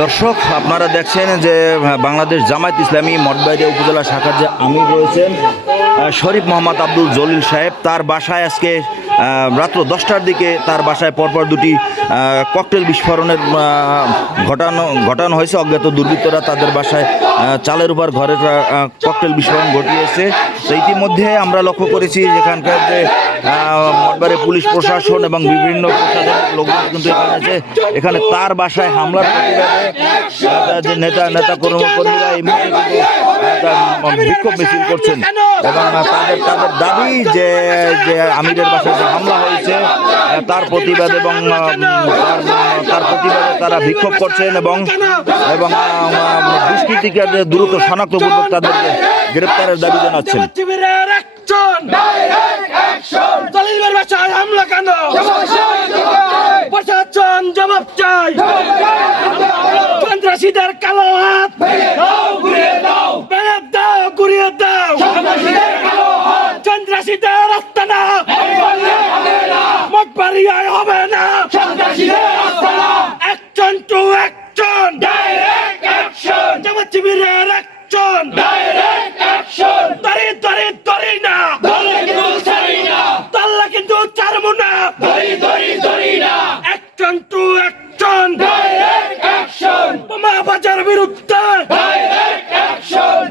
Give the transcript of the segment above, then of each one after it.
দর্শক, আপনারা দেখছেন যে বাংলাদেশ জামায়াত ইসলামী মঠবাড়িয়া উপজেলা শাখার যে আমির রয়েছেন শরীফ মোহাম্মদ আব্দুল জলিল সাহেব, তার বাসায় আজকে রাত্র দশটার দিকে তার বাসায় পরপর দুটি ককটেল বিস্ফোরণের ঘটানো ঘটানো হয়েছে। অজ্ঞাত দুর্বৃত্তরা তাদের বাসায় চালের উপর আহ, ককটেল বিস্ফোরণ ঘটিয়েছে। তো ইতিমধ্যে আমরা লক্ষ্য করেছি যেখানকার যে আহ, পুলিশ প্রশাসন এবং বিভিন্ন প্রশাসনের লোকজন কিন্তু এখানে আছে। এখানে তার বাসায় হামলার প্রতিবাদে যে নেতা নেতা কর্ম- কর্মীরা এই মুহূর্তে বিক্ষোভ মিছিল করছেন এবং তাদের তাদের দাবি যে যে আমিরের বাসায় যে হামলা হয়েছে তার প্রতিবাদ এবং তার প্রতিবাদে তারা বিক্ষোভ করছেন এবং এবং দুষ্কৃতিকারদের দ্রুত শনাক্তপূর্বক তাদেরকে গ্রেপ্তারের দাবি জানাচ্ছেন জবাব চাই সন্ত্রাসীদের কালো হাত। দাও ঘুরিয়ে দাও। সন্ত্রাসীদের মত পারিয়ায় হবে না। একজন টু একজন। জামাত শিবিরের একজন। না। কিন্তু ছাড়বো না। একজন টু একজন। বাজার বিরুদ্ধে।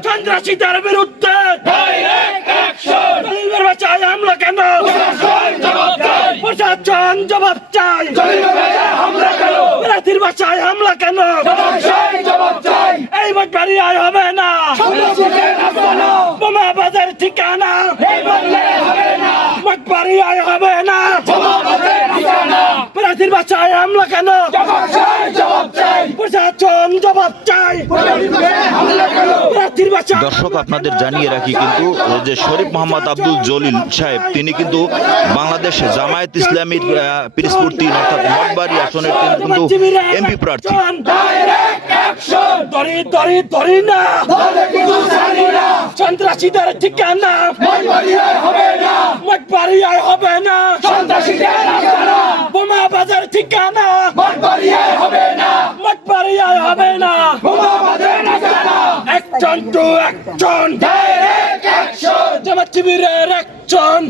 সন্ত্রাসীদের বিরুদ্ধে। দলিলের বাসায় হামলা কেন? প্রশাসন জবাব চাই রাতির বাসায় হামলা কেন? এই মত বাড়িয়ায় হবে না। বোমা বাজার ঠিকানা। মত বাড়িয়ায় হবে কেন জবাব চাই দর্শক আপনাদের জানিয়ে রাখি কিন্তু যে শরীফ মোহাম্মদ আব্দুল জলিল সাহেব তিনি কিন্তু বাংলাদেশ জামায়াত ইসলামীর পিরিসপুর তিন অর্থাৎ মঠবাড়ি আসনের তিনি কিন্তু এমপি প্রার্থী। না। সন্ত্রাসীদের ঠিকানা। মত বাড়িয়ায় হবে না বোমা বাজার ঠিকানা মত বাড়িয়ায় হবে না একজন টু action. জামাত শিবিরের action.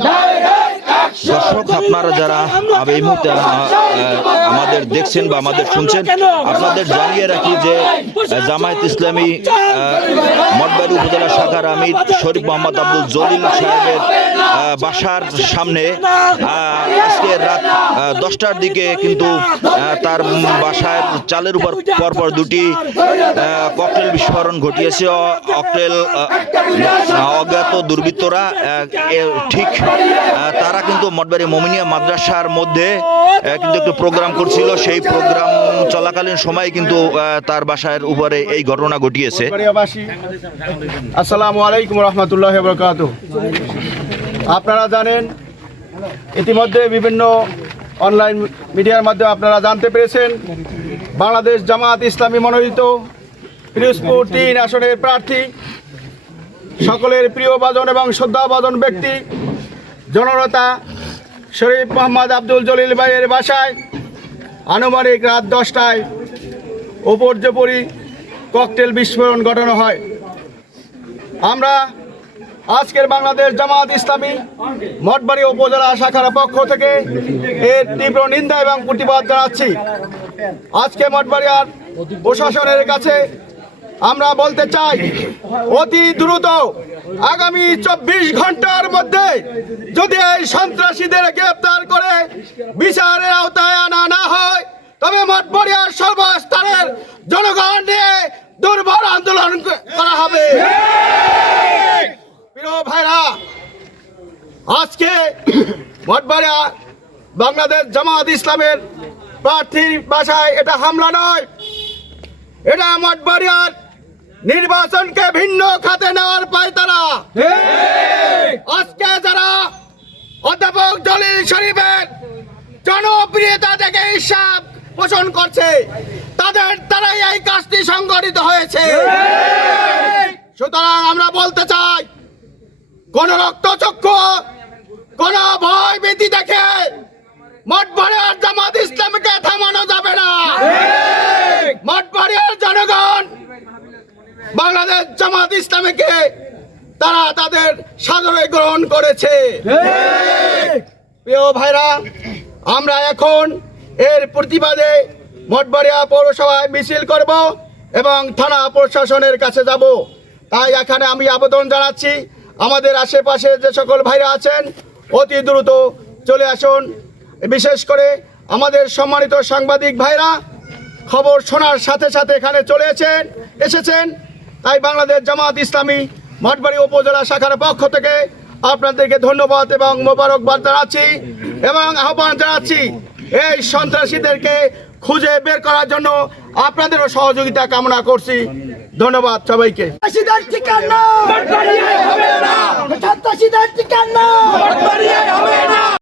দর্শক আপনারা যারা এই মুহূর্তে আমাদের দেখছেন বা আমাদের শুনছেন আপনাদের জানিয়ে রাখি যে জামায়াত ইসলামী আহ, মঠবাড়ি উপজেলা শাখার আমির শরীফ মোহাম্মদ আব্দুল জলিল সাহেবের বাসার সামনে আজকে রাত দশটার দিকে কিন্তু তার বাসায় চালের উপর পরপর দুটি ককটেল বিস্ফোরণ ঘটিয়েছে। অকটেল অজ্ঞাত দুর্বৃত্তরা ঠিক তারা কিন্তু মঠবাড়ি মমিনিয়া মাদ্রাসার মধ্যে কিন্তু একটু প্রোগ্রাম করছিল। সেই প্রোগ্রাম চলাকালীন সময় কিন্তু তার বাসার উপরে এই ঘটনা ঘটিয়েছে। আসসালামু আলাইকুম রহমতুল্লাহ বরকাত আপনারা জানেন, ইতিমধ্যে বিভিন্ন অনলাইন মিডিয়ার মাধ্যমে আপনারা জানতে পেরেছেন, বাংলাদেশ জামাত ইসলামী মনোনীত পিরোজপুর তিন আসনের প্রার্থী, সকলের প্রিয় বাজন এবং শ্রদ্ধাভাজন ব্যক্তি, জননেতা শরীফ মোহাম্মদ আব্দুল জলিল ভাইয়ের বাসায় আনুমানিক রাত দশটায় উপর্যপরি ককটেল বিস্ফোরণ ঘটানো হয়। আমরা আজকের বাংলাদেশ জামাত ইসলামী মঠবাড়ি উপজেলা শাখার পক্ষ থেকে এর তীব্র নিন্দা এবং প্রতিবাদ জানাচ্ছি। আজকে মঠবাড়িয়ার প্রশাসনের কাছে আমরা বলতে চাই, অতি দ্রুত আগামী চব্বিশ ঘণ্টার মধ্যে যদি এই সন্ত্রাসীদের গ্রেপ্তার করে বিচারের আওতায় আনা না হয়, তবে মঠবাড়িয়ার সর্বস্তরের জনগণ নিয়ে দুর্বল আন্দোলন করা হবে প্রিয় ভাইরা আজকে মঠবাড়িয়া বাংলাদেশ জামাত ইসলামের প্রার্থীর বাসায় এটা হামলা নয়। এটা মঠবাড়িয়ার নির্বাচনকে ভিন্ন খাতে নেওয়ার পায় তারা আজকে যারা অধ্যাপক জলিল শরীফের জনপ্রিয়তা থেকে হিসাব পোষণ করছে তাদের দ্বারাই এই কাজটি সংগঠিত হয়েছে। সুতরাং আমরা বলতে চাই কোন রক্তচক্ষু কোন ভয় ভীতি দেখে মঠবাড়িয়ার জামাত ইসলামকে থামানো যাবে না। মঠবাড়িয়ার জনগণ বাংলাদেশ জামাত ইসলামকে তারা তাদের সাদরে গ্রহণ করেছে। প্রিয় ভাইরা, আমরা এখন এর প্রতিবাদে মঠবাড়িয়া পৌরসভায় মিছিল করব এবং থানা প্রশাসনের কাছে যাব। তাই এখানে আমি আবেদন জানাচ্ছি, আমাদের আশেপাশে যে সকল ভাইরা আছেন অতি দ্রুত চলে আসুন। বিশেষ করে আমাদের সম্মানিত সাংবাদিক ভাইরা, খবর শোনার সাথে সাথে এখানে চলে এসেছেন এসেছেন। তাই বাংলাদেশ জামাত ইসলামী মঠবাড়ি উপজেলা শাখার পক্ষ থেকে আপনাদেরকে ধন্যবাদ এবং মোবারকবাদ জানাচ্ছি এবং আহ্বান জানাচ্ছি এই সন্ত্রাসীদেরকে খুঁজে বের করার জন্য আপনাদেরও সহযোগিতা কামনা করছি। ধন্যবাদ সবাইকে। ঠিকানা